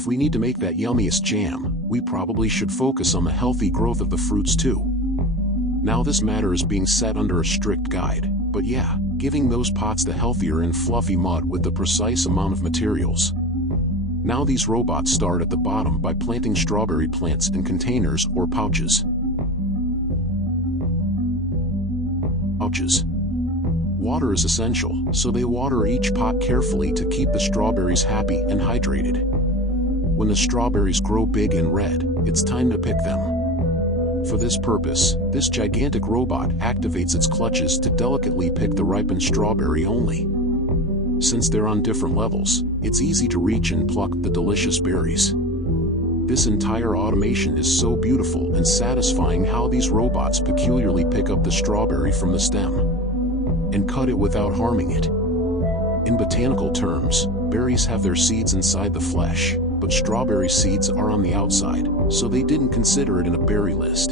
If we need to make that yummiest jam, we probably should focus on the healthy growth of the fruits too. Now this matter is being set under a strict guide, but yeah, giving those pots the healthier and fluffy mud with the precise amount of materials. Now these robots start at the bottom by planting strawberry plants in containers or pouches. Water is essential, so they water each pot carefully to keep the strawberries happy and hydrated. When the strawberries grow big and red, it's time to pick them. For this purpose, this gigantic robot activates its clutches to delicately pick the ripened strawberry only. Since they're on different levels, it's easy to reach and pluck the delicious berries. This entire automation is so beautiful and satisfying how these robots peculiarly pick up the strawberry from the stem and cut it without harming it. In botanical terms, berries have their seeds inside the flesh, but strawberry seeds are on the outside, so they didn't consider it in a berry list.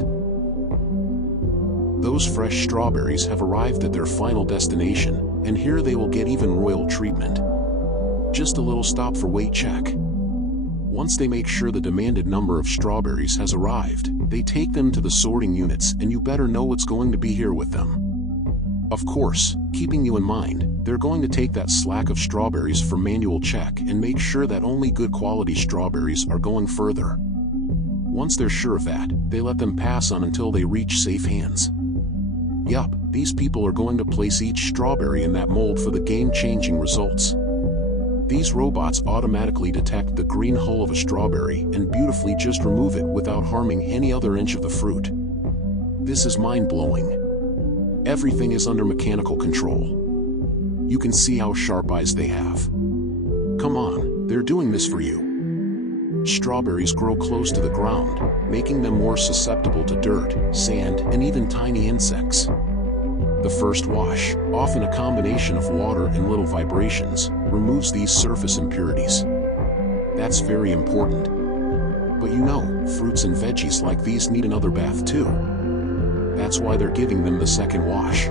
Those fresh strawberries have arrived at their final destination, and here they will get even royal treatment. Just a little stop for weight check. Once they make sure the demanded number of strawberries has arrived, they take them to the sorting units, and you better know what's going to be here with them. Of course, keeping you in mind, they're going to take that slack of strawberries for manual check and make sure that only good quality strawberries are going further. Once they're sure of that, they let them pass on until they reach safe hands. Yup, these people are going to place each strawberry in that mold for the game-changing results. These robots automatically detect the green hull of a strawberry and beautifully just remove it without harming any other inch of the fruit. This is mind-blowing. Everything is under mechanical control. You can see how sharp eyes they have. Come on, they're doing this for you. Strawberries grow close to the ground, making them more susceptible to dirt, sand, and even tiny insects. The first wash, often a combination of water and little vibrations, removes these surface impurities. That's very important. But you know, fruits and veggies like these need another bath too. That's why they're giving them the second wash,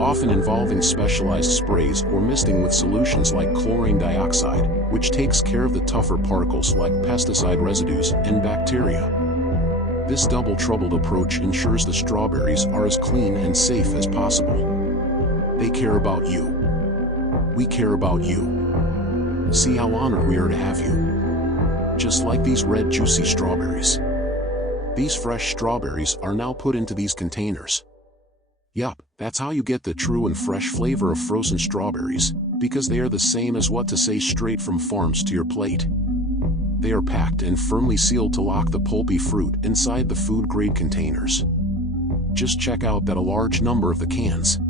often involving specialized sprays or misting with solutions like chlorine dioxide, which takes care of the tougher particles like pesticide residues and bacteria. This double-troubled approach ensures the strawberries are as clean and safe as possible. They care about you. We care about you. See how honored we are to have you. Just like these red juicy strawberries. These fresh strawberries are now put into these containers. Yup, that's how you get the true and fresh flavor of frozen strawberries, because they are the same as what to say straight from farms to your plate. They are packed and firmly sealed to lock the pulpy fruit inside the food-grade containers. Just check out that a large number of the cans.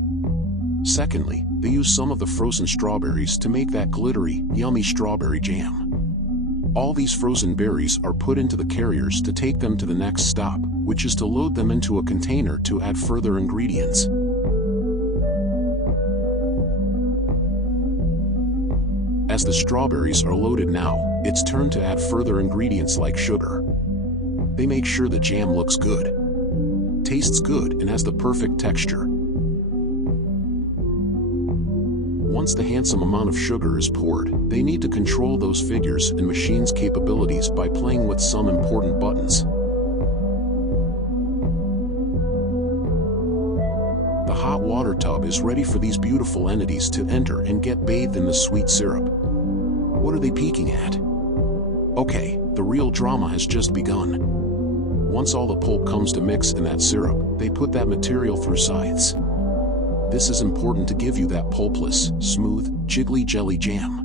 Secondly, they use some of the frozen strawberries to make that glittery, yummy strawberry jam. All these frozen berries are put into the carriers to take them to the next stop, which is to load them into a container to add further ingredients. As the strawberries are loaded now, it's turn to add further ingredients like sugar. They make sure the jam looks good, tastes good, and has the perfect texture. Once the handsome amount of sugar is poured, they need to control those figures and machines' capabilities by playing with some important buttons. The hot water tub is ready for these beautiful entities to enter and get bathed in the sweet syrup. What are they peeking at? Okay, the real drama has just begun. Once all the pulp comes to mix in that syrup, they put that material through scythes. This is important to give you that pulpless, smooth, jiggly jelly jam.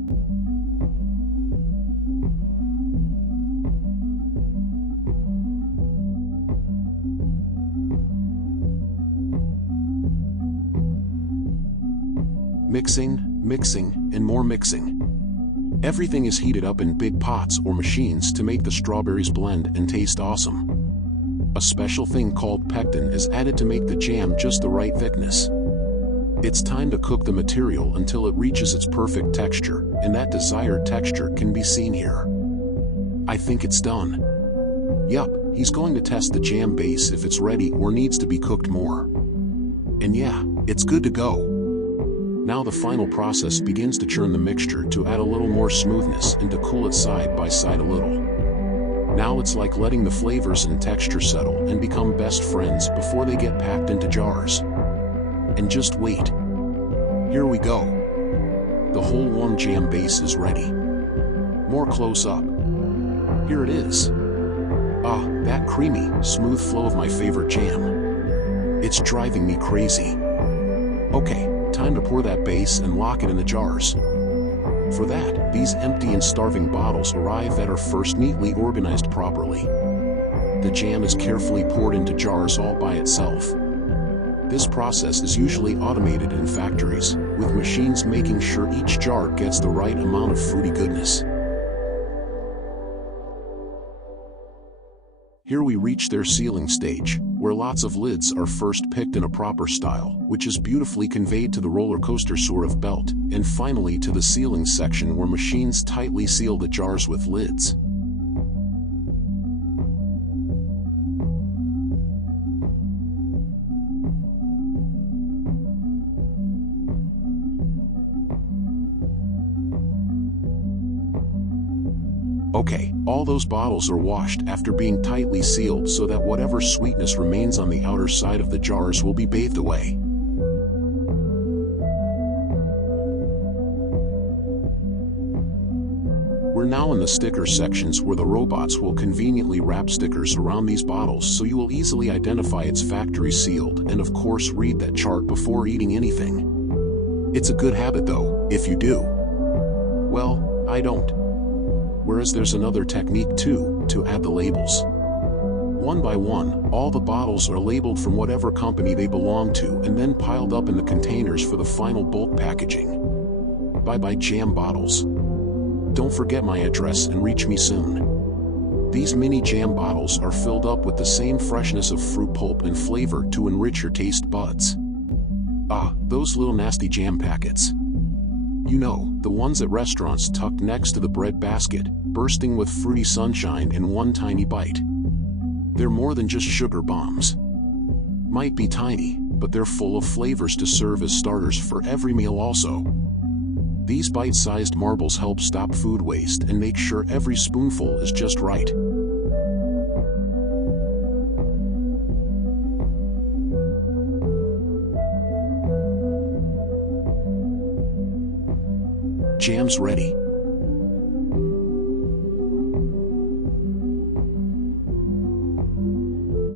Mixing, mixing, and more mixing. Everything is heated up in big pots or machines to make the strawberries blend and taste awesome. A special thing called pectin is added to make the jam just the right thickness. It's time to cook the material until it reaches its perfect texture, and that desired texture can be seen here. I think it's done. Yup, he's going to test the jam base if it's ready or needs to be cooked more. And yeah, it's good to go. Now the final process begins to churn the mixture to add a little more smoothness and to cool it side by side a little. Now it's like letting the flavors and texture settle and become best friends before they get packed into jars. And just wait. Here we go. The whole warm jam base is ready. More close up. Here it is. Ah, that creamy, smooth flow of my favorite jam. It's driving me crazy. Okay, time to pour that base and lock it in the jars. For that, these empty and starving bottles arrive that are first neatly organized properly. The jam is carefully poured into jars all by itself. This process is usually automated in factories, with machines making sure each jar gets the right amount of fruity goodness. Here we reach their sealing stage, where lots of lids are first picked in a proper style, which is beautifully conveyed to the roller coaster sort of belt, and finally to the sealing section where machines tightly seal the jars with lids. Okay, all those bottles are washed after being tightly sealed so that whatever sweetness remains on the outer side of the jars will be bathed away. We're now in the sticker sections where the robots will conveniently wrap stickers around these bottles so you will easily identify it's factory sealed and of course read that chart before eating anything. It's a good habit though, if you do. Well, I don't. Whereas there's another technique too, to add the labels. One by one, all the bottles are labeled from whatever company they belong to and then piled up in the containers for the final bulk packaging. Bye-bye jam bottles. Don't forget my address and reach me soon. These mini jam bottles are filled up with the same freshness of fruit pulp and flavor to enrich your taste buds. Ah, those little nasty jam packets. You know, the ones at restaurants tucked next to the bread basket, bursting with fruity sunshine in one tiny bite. They're more than just sugar bombs. Might be tiny, but they're full of flavors to serve as starters for every meal also. These bite-sized marbles help stop food waste and make sure every spoonful is just right. Jam's ready.